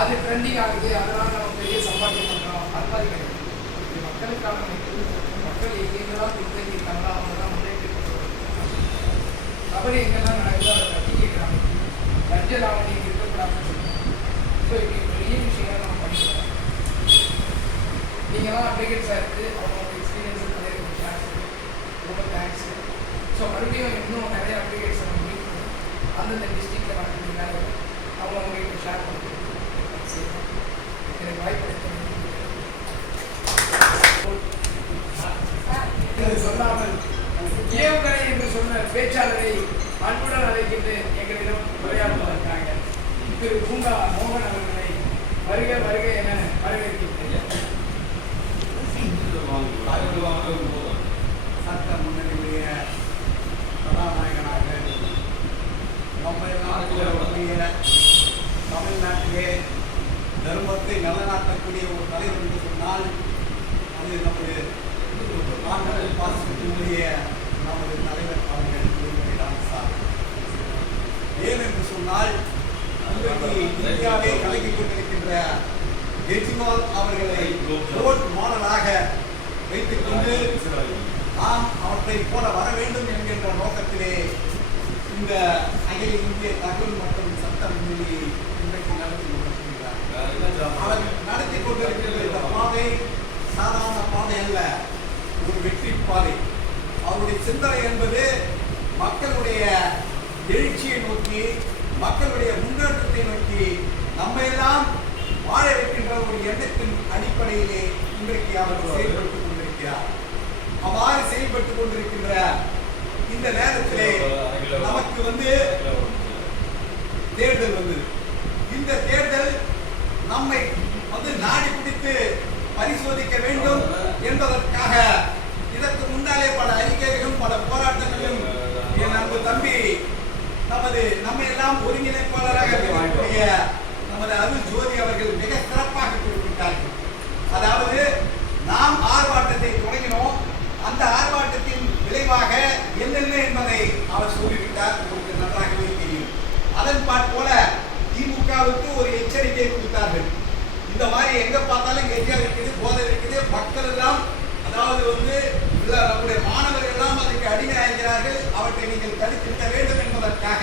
அது ட்ரெண்டிங் ஆகுது அதனால நம்ம பெரிய சம்பாத்தியம் பண்ணுறோம் அது மாதிரி கிடையாது. மக்களுக்கான மக்கள் எங்கெங்கெல்லாம் பின்தங்கி இருக்காங்களோ அவங்க தான் முன்னேற்றி கொண்டு தவறு எங்கெல்லாம் நடக்குதோ அதை தட்டி கேட்குறாங்க? அமைப்பு லஞ்ச லாவணியம் இருக்கக்கூடாதுன்னு சொல்லுவாங்க. ஸோ இப்படி பெரிய விஷயங்கள் நம்ம பண்ணிக்கிறோம். நீங்களாம் அப்ளிகேட்ஸாக இருக்குது அவங்களோட எக்ஸ்பீரியன்ஸ் நிறைய ரொம்ப தேங்க்ஸ் ஸோ மறுபடியும் இன்னும் நிறைய அப்ளிகேட்ஸ் நம்ம மீட் பண்ணி அந்தந்த டிஸ்ட்ரிக்டில் நடக்கக்கூடிய சொன்ன பேச்சாளரை அன்புடன் அழைக்கிட்டு எங்களிடம் உரையாடுவதற்காக திரு. பூங்கா மோகன் அவர்களை வருக வருக என வரவேற்கின்றேன். சட்ட முன்னணியுடைய கதாநாயகனாக நம்ம நாட்டிலே தமிழ்நாட்டிலே தர்மத்தை நிலநாட்டக்கூடிய ஒரு தலைவர் என்று சொன்னால் அது நம்முடைய காங்கிரஸ் பாசிட்டிவுடைய நமது தலைவர் அவர்கள் கூறுகிறார் சார் ஏன் என்று சொன்னால் இந்தியாவை இந்தியாவே கொண்டிருக்கின்ற கெஜ்ரிவால் அவர்களை ரோல் மாடலாக வைத்துக் கொண்டு நாம் அவற்றை போல வர வேண்டும் என்கின்ற நோக்கத்திலே இந்த அகில இந்திய தகவல் மற்றும் சட்டம் முன்னணி இன்றைக்கு நடத்தி கொண்டிருக்கிறார் அவர் நடத்தி கொண்டிருக்கின்ற இந்த பாதை சாதாரண பாதை அல்ல ஒரு வெற்றி பாதை. அவருடைய சிந்தனை என்பது மக்களுடைய எழுச்சியை நோக்கி மக்களுடைய முன்னேற்றத்தை நோக்கி நம்ம எல்லாம் வாழ வைக்கின்ற ஒரு எண்ணத்தின் அடிப்படையிலே இன்றைக்கு அவர் செயல்பட்டுக் கொண்டிருக்கிறார். அவ்வாறு செயல்பட்டுக் கொண்டிருக்கின்ற இந்த நேரத்திலே நமக்கு வந்து தேர்தல் வந்தது. இந்த தேர்தல் நம்மை வந்து நாடி பிடித்து பரிசோதிக்க வேண்டும் என்பதற்காக இதற்கு முன்னாலே பல அறிக்கைகளும் பல போராட்டங்களும் என் அன்பு தம்பி நமது நம்ம ஒருங்கிணைப்பாளராக நமது அருள் ஜோதி அவர்கள் மிக சிறப்பாக குறிப்பிட்டார்கள். அதாவது நாம் ஆர்ப்பாட்டத்தை தொடங்கினோம். அந்த ஆர்ப்பாட்டத்தின் விளைவாக என்னென்ன என்பதை அவர் சொல்லிவிட்டார். உங்களுக்கு நன்றாகவே தெரியும். அதன் பாட் போல திமுகவுக்கு ஒரு எச்சரிக்கை கொடுத்தார்கள். இந்த மாதிரி எங்க பார்த்தாலும் கெஜா இருக்குது போதை இருக்குது. மக்கள் எல்லாம் அதாவது வந்து நம்முடைய மாணவர்கள் எல்லாம் அதுக்கு அடிமையாகிறார்கள். அவற்றை நீங்கள் தடுத்திருக்க வேண்டும் என்பதற்காக